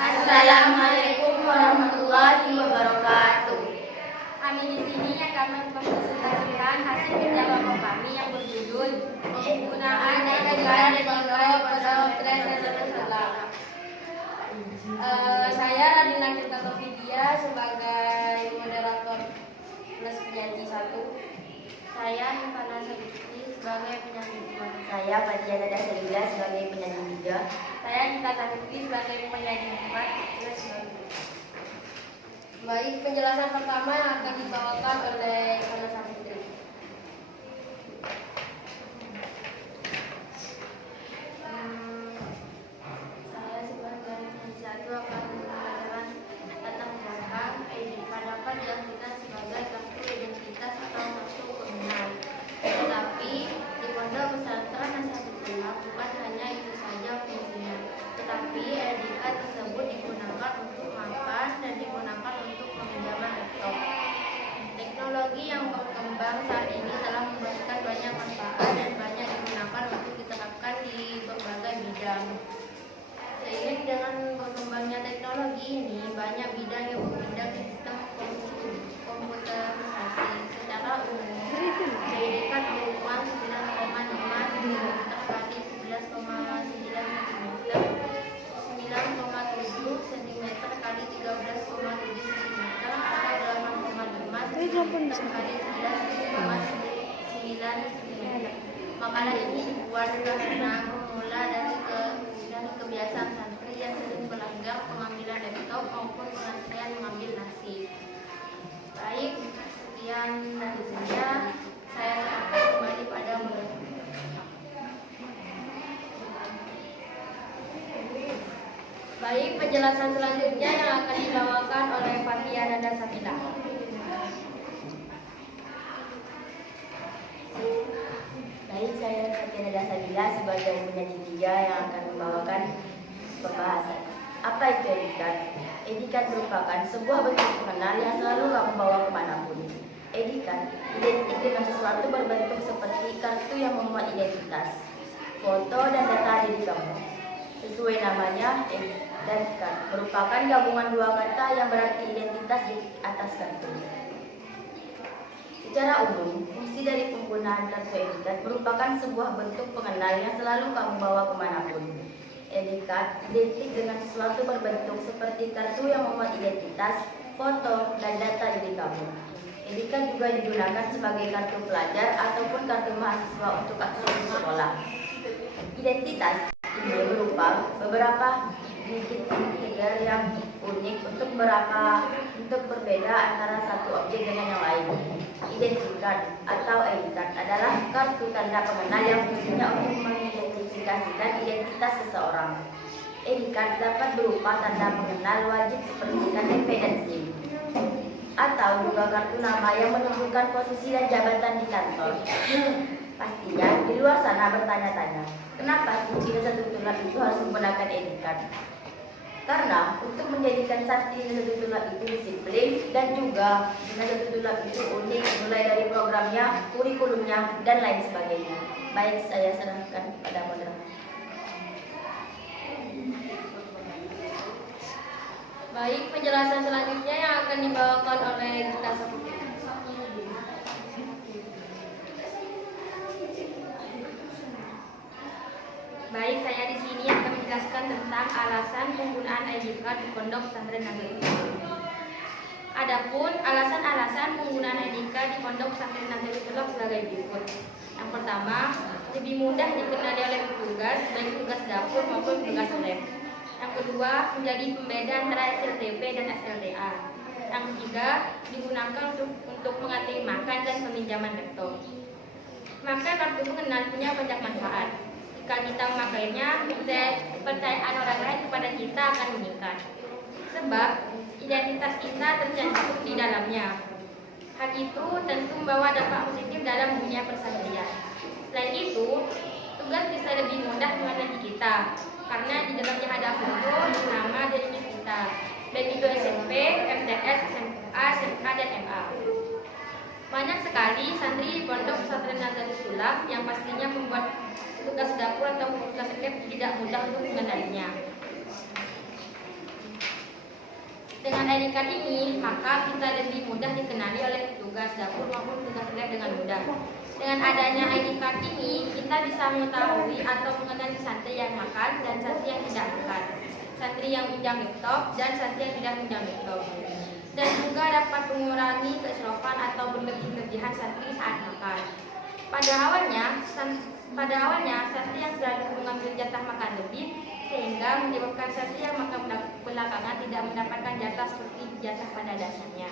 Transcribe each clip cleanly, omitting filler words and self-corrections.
Assalamualaikum warahmatullahi wabarakatuh. Kami di sini akan mempresentasikan hasil kerja kelompok kami yang berjudul penggunaan negara dan nilai pada Islam. Saya Radina Cipta Tofidia sebagai moderator plus penyanyi 1. Saya Nifana Sabiti sebagai penyanyi 2. Saya Fatia Nada Salila sebagai penyanyi 3. Saya Nita Sabiti sebagai penyanyi 4 plus 2. Baik, penjelasan pertama yang akan dibawakan oleh Nana Sabiti. Saya sebagai penyanyi 1 akan menjelaskan tentang belakang ID dapat diartikan sebagai kartu identitas atau kartu pengenal. Tetapi di pondok pesantren Nasahatullah bukan hanya itu saja fungsinya, tetapi ID card tersebut digunakan untuk makan dan digunakan untuk peminjaman laptop. Teknologi yang berkembang saat ini telah memberikan banyak manfaat dan banyak digunakan untuk diterapkan di berbagai bidang. Seiring dengan berkembangnya teknologi ini, banyak bidang yang berpindah ke sistem komputerisasi. Secara umum, pendidikan berupa 9,5 mm kali 11,9 mm, 9,7 cm kali 13,7 cm atau 8,5 kali 11,9 cm. Makalah ini dibuat karena bermula dari kebiasaan santri yang sering melanggar pengambilan laptop maupun pengantrian mengambil nasi. Baik, sekian dari saya serahkan kembali pada moderator. Baik, penjelasan selanjutnya yang akan dibawakan oleh Fatia Nada Sabila. Baik, saya Fatia Nada Salila sebagai penyanyi 3 yang akan membawakan pembahasan. Apa itu etikat? Etikat merupakan sebuah bentuk pengenal yang selalu kamu bawa kemanapun. Etikat identik dengan sesuatu berbentuk seperti kartu yang memuat identitas, foto dan data diri kamu. Sesuai namanya, etikat merupakan gabungan dua kata yang berarti identitas di atas kartu. Secara umum, fungsi dari penggunaan kartu etikat merupakan sebuah bentuk pengenal yang selalu kamu bawa kemanapun. Etikat identik dengan sesuatu berbentuk seperti kartu yang memuat identitas, foto, dan data diri kamu. Etikat juga digunakan sebagai kartu pelajar ataupun kartu mahasiswa untuk akses di sekolah. Identitas ini berupa beberapa digit integer yang unik untuk berbeda antara satu objek dengan yang lain. Identitas atau etikat adalah kartu tanda pengenal yang fungsinya untuk mengidentifikasikan identitas seseorang. Etikat dapat berupa tanda pengenal wajib seperti KTP dan SIM, atau juga kartu nama yang menunjukkan posisi dan jabatan di kantor. Pastinya di luar sana bertanya-tanya, kenapa sih Dinas Titular itu harus menggunakan etikat? Karena untuk menjadikan santri Dinas Titular itu disiplin dan juga Dinas Titular itu unik, mulai dari programnya, kurikulumnya, dan lain sebagainya. Baik, saya serahkan kepada moderator. Baik, penjelasan selanjutnya yang akan dibawakan oleh Gita Sabiti. Baik, saya di sini akan menjelaskan tentang alasan penggunaan ID card di Pondok Pesantren Nazatul Ulama. Adapun alasan-alasan penggunaan ID card di Pondok Pesantren Nazatul Ulama sebagai berikut. Yang pertama, lebih mudah dikenali oleh petugas, baik petugas dapur maupun petugas lab. Yang kedua, menjadi pembeda antara SLTP dan SLTA. Yang ketiga, digunakan untuk mengatur makan dan peminjaman laptop. Maka kartu pengenal punya banyak manfaat. Jika kita memakainya, kepercayaan orang lain kepada kita akan meningkat. Sebab identitas kita tercantum di dalamnya. Hal itu tentu membawa dampak positif dalam dunia persantrian. Selain itu, tugas bisa lebih mudah mengenali kita, karena di dalamnya ada foto, nama, dan email kita, baik itu SMP, MTS, SMA, SMA, dan MA. Banyak sekali santri di Pondok Pesantren Nazatul Ulam yang pastinya membuat tugas dapur atau tugas lab tidak mudah untuk mengenalinya. Dengan ID card ini, maka kita lebih mudah dikenali oleh petugas dapur maupun tugas lab dengan mudah. Dengan adanya ID card ini, kita bisa mengetahui atau mengenali santri yang makan dan santri yang tidak makan, santri yang pinjam laptop dan santri yang tidak pinjam laptop. Dan juga dapat mengurangi keisrofan atau berlebih-lebihan santri saat makan. Pada awalnya santri yang selalu mengambil jatah makan lebih, sehingga menyebabkan santri yang makan belakangan tidak mendapatkan jatah seperti jatah pada dasarnya.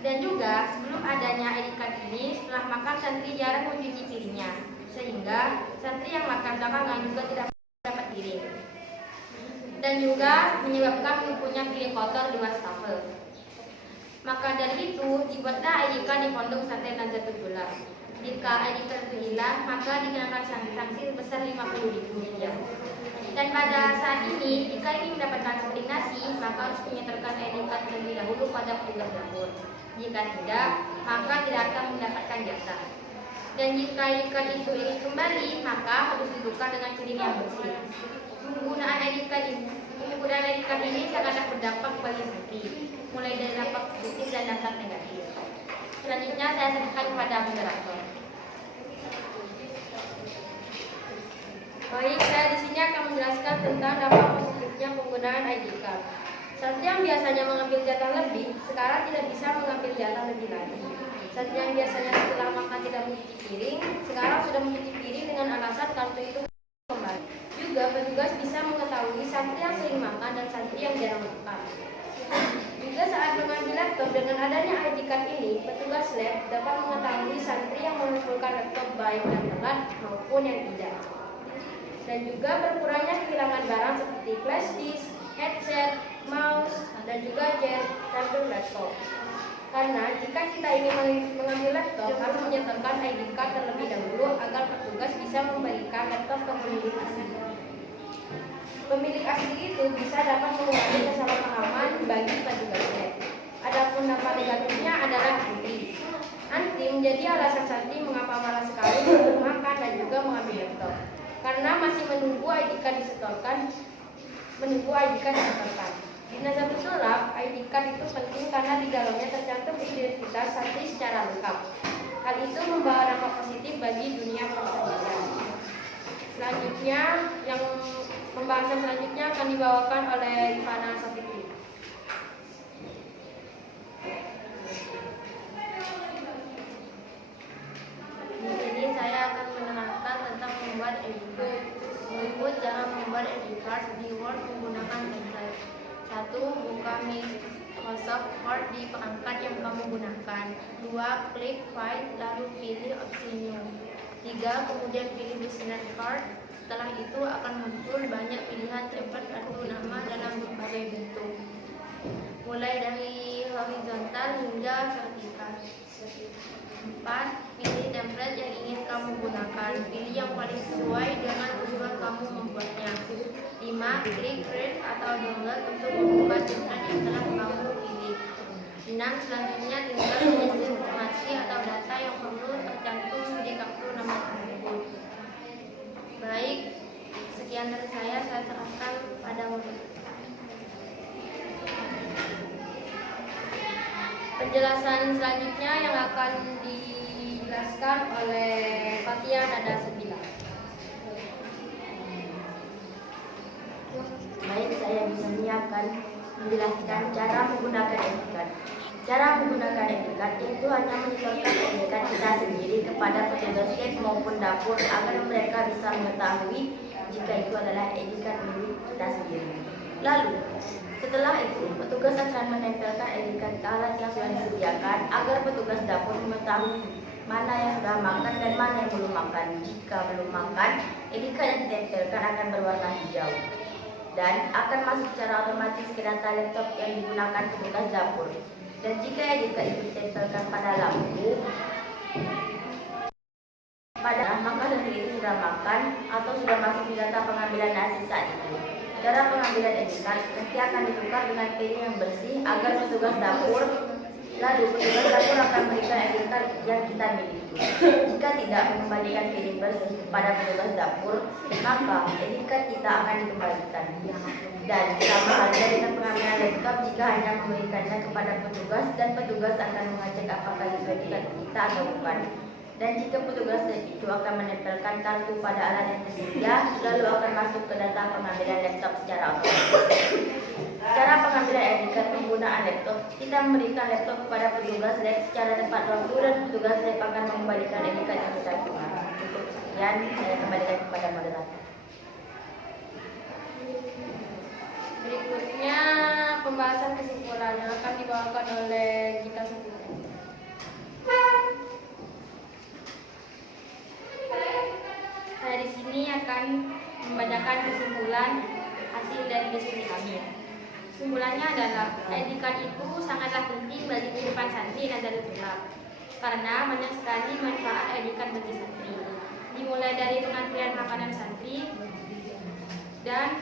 Dan juga sebelum adanya ID card ini, setelah makan santri jarang mencuci piringnya, sehingga santri yang makan belakangan juga tidak dapat piring. Dan juga menyebabkan mempunyai piring kotor di wastafel. Maka dari itu dibuatlah ID card di Pondok Pesantren Nazatul Ulam. Jika ID card hilang, maka dikenakan sanksi sebesar Rp50.000. Dan pada saat ini, jika ingin mendapatkan koordinasi, maka harus menyetorkan ID card terlebih dahulu pada petugas dapur. Jika tidak, maka tidak akan mendapatkan jatah. Dan jika ID card itu ingin kembali, maka harus ditukar dengan piring yang bersih. Penggunaan ID card ini sangatlah berdampak bagi santri, mulai dari dampak positif dan dampak negatif. Selanjutnya saya serahkan kepada moderator. Baik, saya di sini akan menjelaskan tentang dampak positifnya penggunaan ID card. Santri yang biasanya mengambil jatah lebih, sekarang tidak bisa mengambil jatah lebih lagi. Santri yang biasanya setelah makan tidak mencuci piring, sekarang sudah mencuci piring dengan alasan kartu itu kembali. Juga petugas bisa mengetahui santri yang sering makan dan santri yang jarang makan. Juga saat mengambil laptop, dengan adanya ID card ini, petugas lab dapat mengetahui santri yang mengumpulkan laptop baik yang telat maupun yang tidak. Dan juga berkurangnya kehilangan barang seperti flash disk, headset, mouse, dan juga charger laptop. Karena jika kita ingin mengambil laptop, harus menyetorkan ID card terlebih dahulu agar petugas bisa memberikan laptop ke pemilik asli. Pemilik asli itu bisa dapat mengurangi kesalahpahaman bagi petugas lab. Adapun dampak negatifnya adalah antri menjadi alasan santri mengapa malas sekali untuk makan dan juga mengambil laptop. Karena masih menunggu ID card disetorkan. Di Nazatul Ulam, ID card itu penting karena di dalamnya tercantum identitas santri secara lengkap. Hal itu membawa dampak positif bagi dunia pertanian. Selanjutnya, pembahasan selanjutnya akan dibawakan oleh Rifana Safikri. Di sini saya akan menerangkan tentang membuat ID card. Berikut cara membuat ID card di Word menggunakan template. 1. Buka Microsoft Word di perangkat yang kamu gunakan. 2. Klik File, lalu pilih opsi New. 3. Kemudian pilih Business Card. Setelah itu akan muncul banyak pilihan template kartu nama dalam berbagai bentuk, mulai dari horizontal hingga vertikal. 4. Pilih template yang ingin kamu gunakan. Pilih yang paling sesuai dengan tujuan kamu membuatnya. 5. Klik Create atau Download untuk mengubah template yang telah kamu pilih. 6. Selanjutnya tinggal mengisi informasi atau data yang perlu tercantum di kartu nama tersebut. Baik, sekian dari saya serahkan pada moderator. Penjelasan selanjutnya yang akan dijelaskan oleh Fatia Nada Sebila. Baik, saya di sini akan menjelaskan cara menggunakan ID card. Cara menggunakan ID card itu hanya menyetorkan ID card kita sendiri kepada petugas lab maupun dapur agar mereka bisa mengetahui jika itu adalah ID card milik kita sendiri. Lalu, setelah itu, petugas akan menempelkan ID card ke alat yang sudah disediakan agar petugas dapur mengetahui mana yang sudah makan dan mana yang belum makan. Jika belum makan, ID card yang ditempelkan akan berwarna hijau dan akan masuk secara otomatis ke data laptop yang digunakan petugas dapur. Dan jika ID card itu ditempelkan pada lampu, maka santri itu sudah makan atau sudah masuk di data pengambilan nasi saat itu. Cara pengambilan ID card nanti akan ditukar dengan piring yang bersih agar petugas dapur Lalu petugas dapur akan memberikan ID card yang kita miliki. Jika tidak mengembalikan piring bersih kepada petugas dapur, maka ID card kita akan dikembalikan. Dan sama halnya dengan pengambilan laptop jika hanya memberikannya kepada petugas dan petugas akan mengecek apakah sesuai dengan kita atau bukan. Dan jika petugas itu akan menempelkan kartu pada alat yang tersedia, lalu akan masuk ke data pengambilan laptop secara otomatis. Cara pengambilan ID card penggunaan laptop, kita memberikan laptop kepada petugas lab secara tepat waktu dan petugas lab akan mengembalikan ID card yang kita terima. Cukup sekian, saya kembalikan kepada moderator. Berikutnya pembahasan kesimpulan yang akan dibawakan oleh Gita Saputra. Saya di sini akan membacakan kesimpulan hasil dari diskusi kami. Kesimpulannya adalah ID card itu sangatlah penting bagi kehidupan santri Nahdlatul Ulama karena banyak sekali manfaat ID card bagi santri, dimulai dari pengantrian makanan santri dan